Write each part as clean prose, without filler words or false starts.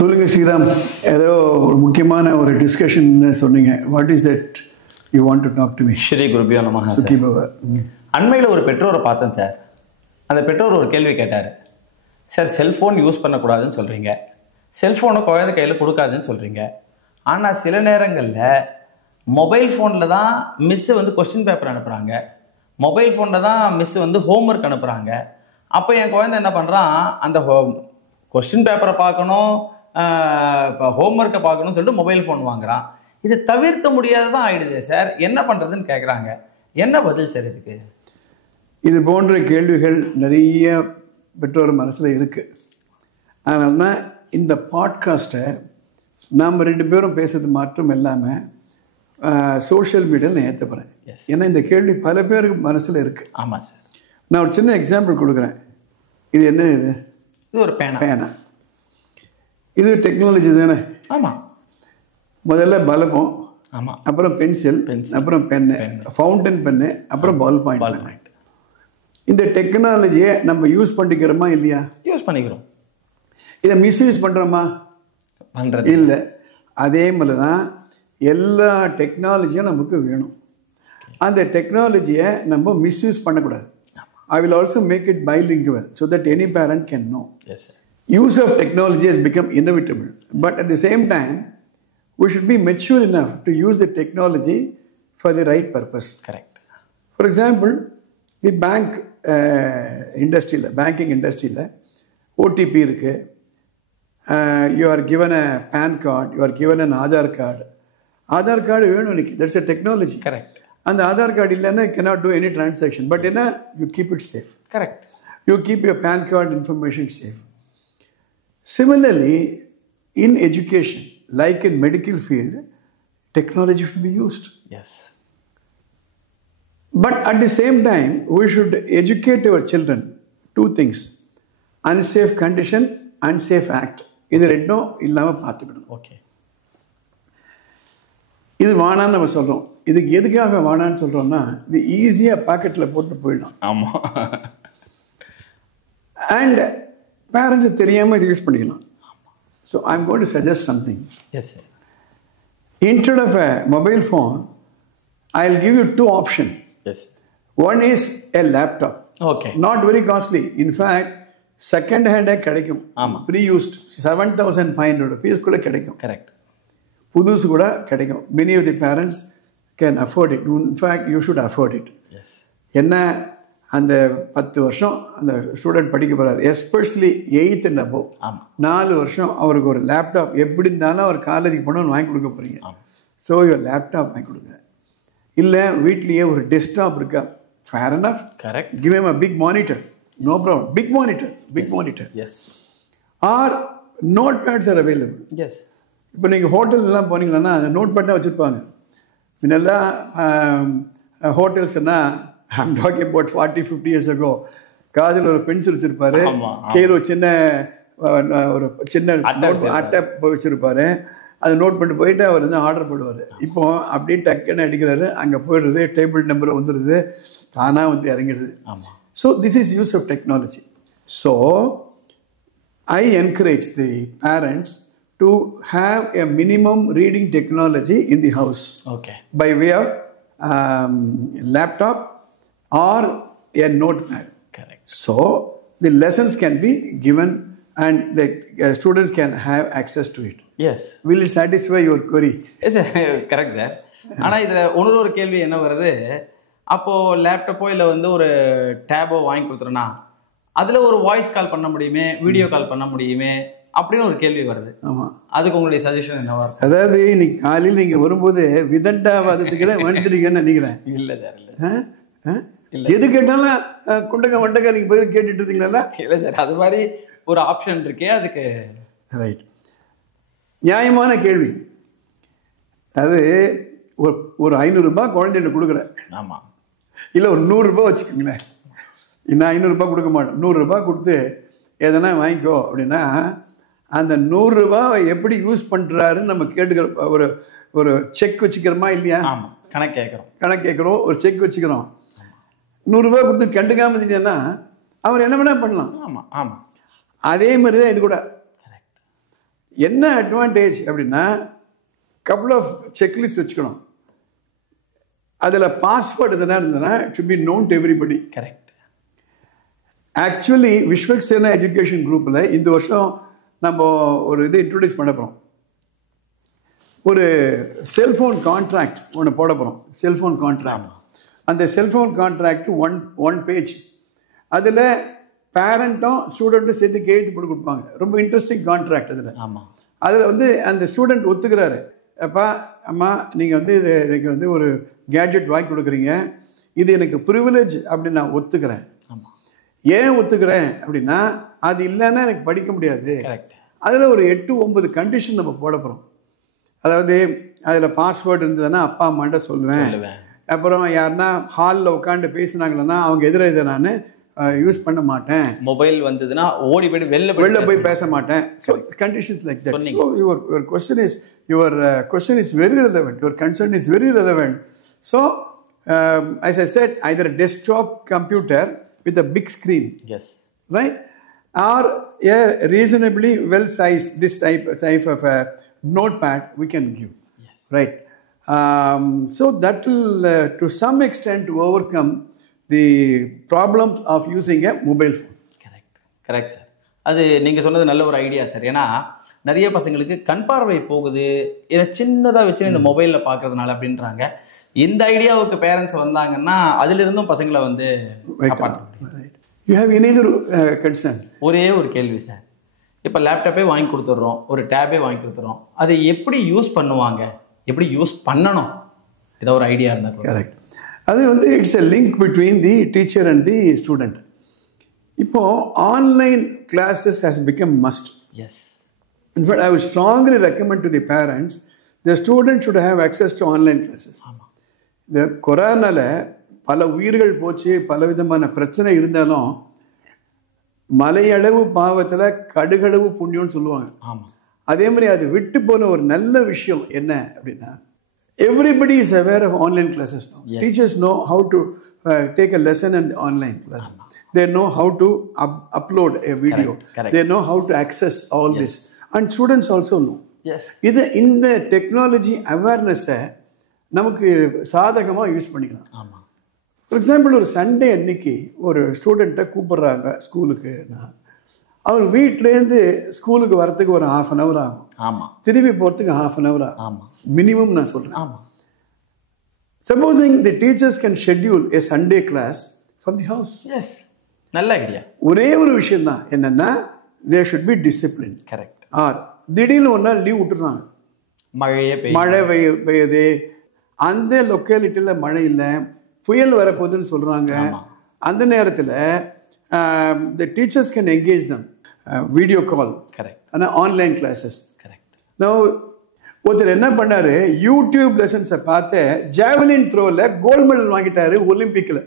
சொல்லுங்க ஸ்ரீராம், ஏதோ ஒரு முக்கியமான ஒரு டிஸ்கஷன் சொன்னீங்க. What is that you want to talk to me? ஸ்ரீ குருபியோ நமஹ. சுகி பவ. அண்மையில் ஒரு பெற்றோரை பார்த்தேன் சார். அந்த பெற்றோர் ஒரு கேள்வி கேட்டார். சார், செல்ஃபோன் யூஸ் பண்ணக்கூடாதுன்னு சொல்கிறீங்க, செல்ஃபோனை குழந்தை கையில் கொடுக்காதுன்னு சொல்கிறீங்க, ஆனால் சில நேரங்களில் மொபைல் ஃபோனில் தான் மிஸ்ஸு வந்து கொஸ்டின் பேப்பர் அனுப்புகிறாங்க, மொபைல் ஃபோனில் தான் மிஸ்ஸு வந்து ஹோம்ஒர்க் அனுப்புகிறாங்க. அப்போ என் குழந்தை என்ன பண்ணுறான், அந்த கொஸ்டின் பேப்பரை பார்க்கணும், இப்போ ஹோம்ஒர்க்கை பார்க்கணும்னு சொல்லிட்டு மொபைல் ஃபோன் வாங்குறான். இது தவிர்க்க முடியாததான் ஆயிடுது சார், என்ன பண்ணுறதுன்னு கேட்குறாங்க. என்ன பதில் சார் இதுக்கு? இது போன்ற கேள்விகள் நிறைய பெற்றோர் மனசில் இருக்குது. அதனால தான் இந்த பாட்காஸ்ட்டை நாம் ரெண்டு பேரும் பேசுறது மட்டும் இல்லாமல் சோஷியல் மீடியாவில் நான் ஏற்ற போகிறேன். ஏன்னா இந்த கேள்வி பல பேருக்கு மனசில் இருக்குது. ஆமாம் சார். நான் ஒரு சின்ன எக்ஸாம்பிள் கொடுக்குறேன். இது என்ன? இது ஒரு பேனா. இது டெக்னாலஜி தானே? ஆமாம். முதல்ல பலபம், ஆமாம், அப்புறம் பென்சில், அப்புறம் பென்னு, ஃபவுண்டன் பென்னு, அப்புறம் பால் பாயிண்ட். இந்த டெக்னாலஜியை நம்ம யூஸ் பண்ணிக்கிறோமா இல்லையா? யூஸ் பண்ணிக்கிறோம். இதை மிஸ்யூஸ் பண்ணுறோமா? பண்ணுறது இல்லை. அதே மாதிரி தான் எல்லா டெக்னாலஜியும் நமக்கு வேணும். அந்த டெக்னாலஜியை நம்ம மிஸ்யூஸ் பண்ணக்கூடாது. I will also make it bilingual so that any parent can know. Yes, sir. Use of technology has become inevitable. But at the same time, we should be mature enough to use the technology for the right purpose. Correct. For example, the banking industry, OTP இருக்கு. You are given a PAN card, you are given an Aadhaar card. Aadhaar card வேணும் இன்னைக்கு. That's a technology. Correct. அந்த Aadhaar card இல்லைன்னா cannot do any transaction. But என்ன, you keep it safe. Correct. You keep your PAN card information safe. Similarly, in education, like in medical field, technology should be used. Yes. But at the same time, we should educate our children two things: unsafe condition, unsafe act. இது ரெண்டும் இல்லாமல் பார்த்துக்கணும். Okay. இது வானான்னு நம்ம சொல்கிறோம். இதுக்கு எதுக்காக வானான்னு சொல்கிறோம்னா, இது ஈஸியாக பாக்கெட்டில் போட்டு போயிடலாம். ஆமாம். அண்ட் பேரண்ட்ஸ் தெரியாமல் இது யூஸ் பண்ணிக்கலாம். So I am going to suggest something. Yes sir. Instead of a mobile phone, I will give you two option. Yes. One is a laptop. Okay. Not very costly. In fact second ஹேண்டே கிடைக்கும். ஆமாம். Pre used 7,500 rupees கிடைக்கும். Correct. புதுசு கூட கிடைக்கும். Many of the parents can afford it. In fact you should afford it. Yes. என்ன, அந்த 10 வருஷம் அந்த ஸ்டூடெண்ட் படிக்க போகிறார், எஸ்பெஷலி 8th and above. ஆமாம். 4 வருஷம் அவருக்கு ஒரு லேப்டாப் எப்படி இருந்தாலும் அவர் காலேஜுக்கு போனோன்னு வாங்கி கொடுக்க போகிறீங்க. ஸோ ஒரு லேப்டாப் வாங்கி கொடுங்க. இல்லை வீட்லேயே ஒரு டெஸ்க்டாப் இருக்கா, fair enough. Correct. Give him a big monitor. No problem. Big monitor. Yes. Or notepads are available. Yes. இப்போ நீங்கள் ஹோட்டல்லாம் போனீங்கன்னா அந்த நோட் பேட் தான் வச்சுருப்பாங்க. முன்னெல்லாம் ஹோட்டல்ஸ்னால் I'm talking about 40-50 years ago, காதில் ஒரு பென்சில் வச்சுருப்பாரு, கீழே ஒரு சின்ன அட்டை வச்சுருப்பாரு. அதை நோட் பண்ணிட்டு போயிட்டு அவர் வந்து ஆர்டர் பண்ணுவார். இப்போ அப்படியே டக்குன்னு அடிக்கிறாரு, அங்கே போயிடுறது, டேபிள் நம்பர் வந்துடுது, தானாக வந்து இறங்கிடுது. So this is use of technology. So I encourage the parents to have a minimum reading technology in the house. Okay. By way of laptop or a notepad. Correct. So the lessons can be given and the students can have access to it. Yes. Will it satisfy your query? Yes, correct sir. ஆனால் இதில் ஒரு கேள்வி என்ன வருது, அப்போது லேப்டாப்போ இல்லை வந்து ஒரு டேபோ வாங்கி கொடுத்துறோன்னா அதில் ஒரு வாய்ஸ் கால் பண்ண முடியுமே, வீடியோ கால் பண்ண முடியுமே அப்படின்னு ஒரு கேள்வி வருது. ஆமாம். அதுக்கு உங்களுடைய சஜஷன் என்னவா? அதாவது இன்னைக்கு காலையில் நீங்கள் வரும்போது விதண்டாவாதத்துக்கு வந்துட்டீங்கன்னு நினைக்கிறேன். இல்லை சார், இல்லை. எது கேட்டாலும் குண்டக்க நீங்கள் போய் கேட்டுட்டு இருந்தீங்களா? இல்லை சார், அது மாதிரி ஒரு ஆப்ஷன் இருக்கே அதுக்கு. ரைட். நியாயமான கேள்வி. அது ஒரு 500 ரூபாய் குழந்தைகிட்ட கொடுக்குறேன். ஆமாம். இல்லை ஒரு 100 ரூபாய் வச்சுக்கோங்களேன். நான் 500 ரூபாய் கொடுக்க மாட்டேன். 100 ரூபாய் கொடுத்து எதனா வாங்கிக்கோ அப்படின்னா, அந்த 100 ரூபாய் எப்படி யூஸ் பண்ணுறாருன்னு நம்ம கேட்டுக்கிற ஒரு செக் வச்சுக்கிறோமா இல்லையா? ஆமாம். கணக்கு கேட்குறோம். ஒரு செக் வச்சுக்கிறோம். 100 ரூபாய் கொடுத்து கண்டுக்காம இருந்தீங்கன்னா அவர் என்ன வேணா பண்ணலாம். ஆமாம். ஆமாம். அதே மாதிரி தான் இது கூட. என்ன அட்வான்டேஜ் அப்படின்னா கப்புள் ஆஃப் செக்லிஸ்ட் வச்சுக்கணும். அதில் பாஸ்வேர்டு எதுனா இருந்ததுன்னா it should be known to everybody. Correct. Actually Vishwaksena education குரூப்பில் இந்த வருஷம் நம்ம ஒரு இது இன்ட்ரடியூஸ் பண்ண போகிறோம். ஒரு செல்ஃபோன் கான்ட்ராக்ட் ஒன்று போட போகிறோம். Cellphone contract. அந்த செல்ஃபோன் கான்ட்ராக்ட் ஒன் பேஜ். அதில் பேரண்ட்டும் ஸ்டூடெண்ட்டும் சேர்த்து கையெழுத்து போட்டு கொடுப்பாங்க. ரொம்ப இன்ட்ரெஸ்டிங் கான்ட்ராக்ட். அதில் வந்து அந்த ஸ்டூடெண்ட் ஒத்துக்கிறாரு, அப்பா அம்மா நீங்கள் வந்து இது எனக்கு வந்து ஒரு கேட்ஜெட் வாங்கி கொடுக்குறீங்க, இது எனக்கு ப்ரிவிலேஜ் அப்படின்னு நான் ஒத்துக்கிறேன். ஏன் ஒத்துக்கிறேன் அப்படின்னா அது இல்லைன்னா எனக்கு படிக்க முடியாது. அதில் ஒரு 8-9 கண்டிஷன் நம்ம போட போகிறோம். அதாவது அதில் பாஸ்வேர்டு இருந்ததுன்னா அப்பா அம்மாண்ட சொல்லுவேன். அப்புறம் யாருன்னா ஹாலில் உட்காந்து பேசினாங்களன்னா அவங்க எதிர இதை நான் யூஸ் பண்ண மாட்டேன். மொபைல் வந்ததுன்னா ஓடி போய் வெளில போய் பேச மாட்டேன். So conditions like that. So your question is very relevant. Your concern is very relevant. So as I said, either a desktop computer with a big screen, yes, right, or a reasonably well sized this type of a notepad we can give, yes, right. So that will to some extent overcome the problems of using a mobile phone. Correct sir. அது நீங்கள் சொன்னது நல்ல ஒரு idea sir. ஏன்னா நிறைய பசங்களுக்கு கண் பார்வை போகுது, இதை சின்னதாக வச்சு இந்த மொபைலில் பார்க்கறதுனால அப்படின்றாங்க. இந்த ஐடியாவுக்கு பேரண்ட்ஸ் வந்தாங்கன்னா அதிலிருந்தும் பசங்களை வந்து You have any other concern? ஒரே ஒரு கேள்வி சார். இப்போ லேப்டாப்பே வாங்கி கொடுத்துட்றோம், ஒரு டேபே வாங்கி கொடுத்துட்றோம், அதை எப்படி யூஸ் பண்ணுவாங்க, எப்படி யூஸ் பண்ணணும், ஏதோ ஒரு ஐடியா இருந்தால். கரெக்ட். அது வந்து it's a link between the teacher and the student. இப்போ online classes has become must. Yes. In fact, I would strongly recommend to the parents, the students should have access to online classes. இந்த கொரோனாவில் பல உயிர்கள் போச்சு, பல விதமான பிரச்சனை இருந்தாலும் மலையளவு பாவத்தில் கடுகளவு புண்ணியம்னு சொல்லுவாங்க. அதே மாதிரி அது விட்டு போன ஒரு நல்ல விஷயம் என்ன அப்படின்னா, everybody is aware of online classes now. Yes. Teachers know how to take a lesson in the online class. They know how to upload a video. Correct. They know how to access all this. And students also know. Yes. இந்த technology அவேர்னஸை நமக்கு சாதகமாக use பண்ணிக்கலாம். For example, ஒரு Sunday அன்னைக்கு ஒரு ஸ்டூடெண்ட்டை கூப்பிட்றாங்க ஸ்கூலுக்குன்னா, அவர் வீட்டிலேருந்து ஸ்கூலுக்கு வரத்துக்கு ஒரு 1/2 hour ஆகும். திரும்பி போகிறதுக்கு 1/2 hour ஆகும் மினிமம். நான் சொல்கிறேன், supposing the teachers can schedule a Sunday class from the house. Yes, நல்ல ஐடியா. ஒரே ஒரு விஷயம் தான் என்னென்னா, there should be discipline. Correct. Or திடீர்னு ஒரு நாள் லீவ் விட்டுறாங்க, மழை பெய்யுது, அந்த லொக்காலிட்டியில் மழை இல்லை, புயல் வரப்போகுதுன்னு சொல்கிறாங்க. அந்த நேரத்தில் the teachers can engage them video call. Correct. ஆனால் ஆன்லைன் கிளாஸஸ். கரெக்ட். நான் ஒருத்தர் என்ன பண்ணார், யூடியூப் லெசன்ஸை பார்த்து ஜாவலின் த்ரோவில் கோல்டு மெடல் வாங்கிட்டாரு ஒலிம்பிக்கில்.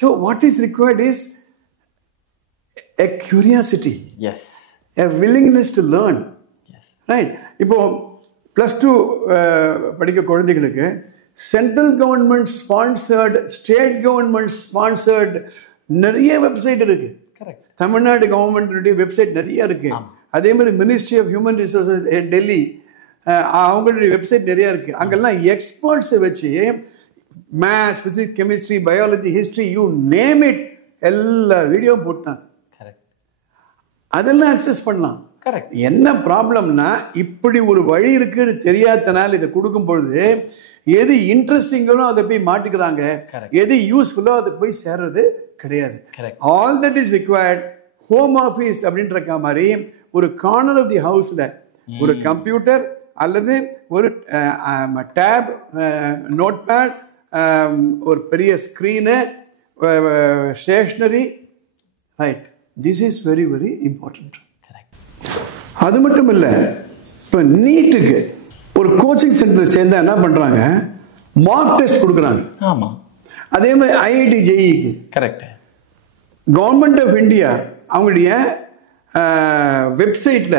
So what is required is a curiosity, yes, a willingness to learn, yes, right. இப்போ +2 படிக்க குழந்தைகளுக்கு central government sponsored, state government sponsored நிறைய வெப்சைட் இருக்கு. கரெக்ட். தமிழ்நாடு கவர்மெண்ட்டுடைய வெப்சைட் நிறைய இருக்கு. அதே மாதிரி ministry of human resources Delhi, அவங்களுடைய வெப்சைட் நிறைய இருக்கு. அங்கெல்லாம் எக்ஸ்பர்ட்ஸை வச்சு maths, physics, chemistry, biology, history, you name it, எல்லா வீடியோ போட்டாங்க. அதெல்லாம் அக்சஸ் பண்ணலாம். கரெக்ட். என்ன ப்ராப்ளம்னா, இப்படி ஒரு வழி இருக்குன்னு தெரியாதனால இதை கொடுக்கும் பொழுது எது இன்ட்ரெஸ்டிங்கோ அதை போய் மாட்டிக்கிறாங்க, எது யூஸ்ஃபுல்லோ அதை போய் சேர்றது கிடையாது. All that is required home office அப்படின்ற மாதிரி ஒரு கார்னர் ஆஃப் தி ஹவுஸில் ஒரு கம்ப்யூட்டர் அல்லது ஒரு டேப், நோட்பேட், ஒரு பெரிய screen, stationery, right. This is very very important. அது மட்டும் இல்லை, இப்போ நீட்டுக்கு ஒரு கோச்சிங் சென்டர் சேர்ந்தா என்ன பண்ணுறாங்க, மார்க் டெஸ்ட் கொடுக்குறாங்க. ஆமாம். அதே மாதிரி ஐஐடி ஜேஇக்கு. கரெக்ட். கவர்மெண்ட் ஆஃப் இந்தியா அவங்களுடைய வெப்சைட்டில்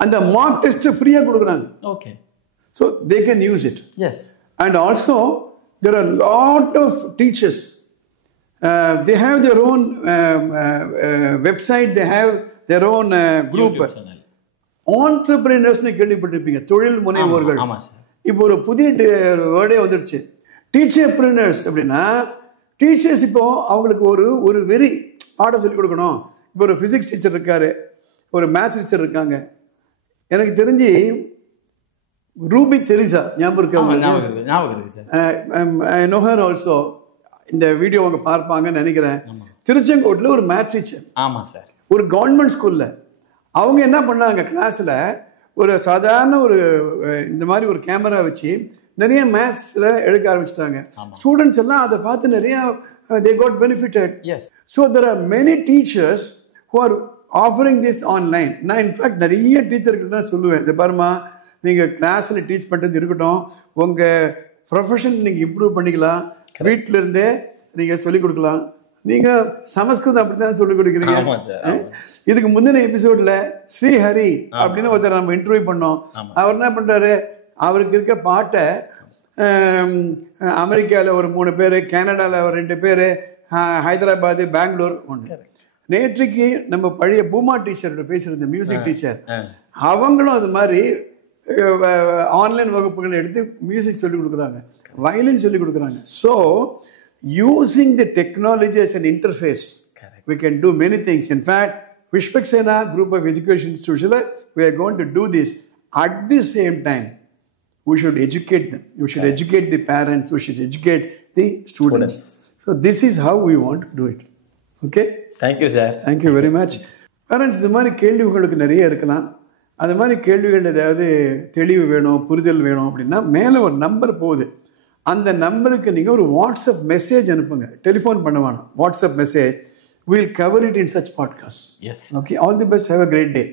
அந்த மார்க் டெஸ்ட்டை ஃப்ரீயாக கொடுக்குறாங்க. Okay. So they can use it. Yes. And also there are lot of teachers. They have their own website, they have their own group. ஆண்டர்பிரினர்ஸ்னு கேள்விப்பட்டிருப்பீங்க, தொழில் முனைவோர்கள். ஆமாம் சார். இப்போ ஒரு புதிய வேர்டே வந்துடுச்சு, டீச்சர்பிரினர்ஸ். அப்படின்னா டீச்சர்ஸ் இப்போ அவங்களுக்கு ஒரு வெறி, பாடம் சொல்லிக் கொடுக்கணும். இப்போ ஒரு ஃபிசிக்ஸ் டீச்சர் இருக்காரு, ஒரு மேத்ஸ் டீச்சர் இருக்காங்க. எனக்கு தெரிஞ்சு ரூபி தெரீசா ஞாபகம் இருக்கு சார். ஆல்சோ இந்த வீடியோ அவங்க பார்ப்பாங்கன்னு நினைக்கிறேன். திருச்செங்கோட்டில் ஒரு மேத்ஸ் டீச்சர். ஆமாம் சார். ஒரு கவர்மெண்ட் ஸ்கூலில் அவங்க என்ன பண்ணாங்க, கிளாஸில் ஒரு சாதாரண இந்த மாதிரி ஒரு கேமரா வச்சு நிறைய மேத்ஸில் எடுக்க ஆரம்பிச்சிட்டாங்க. ஸ்டூடெண்ட்ஸ் எல்லாம் அதை பார்த்து நிறைய they got benefited. Yes. So there are many teachers who are offering this online. நான் இன்ஃபேக்ட் நிறைய டீச்சர்கிட்ட தான் சொல்லுவேன், இந்த பாருமா நீங்கள் கிளாஸில் டீச் பண்ணுறது இருக்கட்டும், உங்கள் ப்ரொஃபஷன் நீங்கள் இம்ப்ரூவ் பண்ணிக்கலாம், வீட்டில் இருந்தே நீங்கள் சொல்லிக் கொடுக்கலாம். நீங்கள் சமஸ்கிருதம் அப்படி தானே சொல்லிக் கொடுக்குறீங்க. இதுக்கு முந்தின எபிசோடில் ஸ்ரீஹரி அப்படின்னு ஒருத்தர் நம்ம இன்டர்வியூ பண்ணோம். அவர் என்ன பண்ணுறாரு, அவருக்கு இருக்க பாட்டை அமெரிக்காவில் ஒரு 3 பேர், கனடாவில் ஒரு 2 பேர், ஹைதராபாத், பெங்களூர் 1. நேற்றுக்கு நம்ம பழைய பூமா டீச்சர்கிட்ட பேசுகிற மியூசிக் டீச்சர், அவங்களும் அது மாதிரி ஆன்லைன் வகுப்புகள் எடுத்து மியூசிக் சொல்லிக் கொடுக்குறாங்க, வயலின் சொல்லிக் கொடுக்குறாங்க. So using the technology as an interface, we can do many things. In fact, Vishwaksena group of education institutions, we are going to do this. At the same time, we should educate them. We should educate the parents. We should educate the students. So this is how we want to do it. Okay? Thank you, sir. Thank you very much. Parents, இந்த மாதிரி கேள்விகளுக்கு நிறைய இருக்கலாம். அது மாதிரி கேள்விகள் ஏதாவது தெளிவு வேணும், புரிதல் வேணும் அப்படின்னா மேலே ஒரு நம்பர் போகுது. அந்த நம்பருக்கு நீங்கள் ஒரு வாட்ஸ்அப் மெசேஜ் அனுப்புங்க. டெலிஃபோன் பண்ண வேணாம், WhatsApp message. We'll cover it in such podcasts. Yes. Okay. All the best. Have a great day.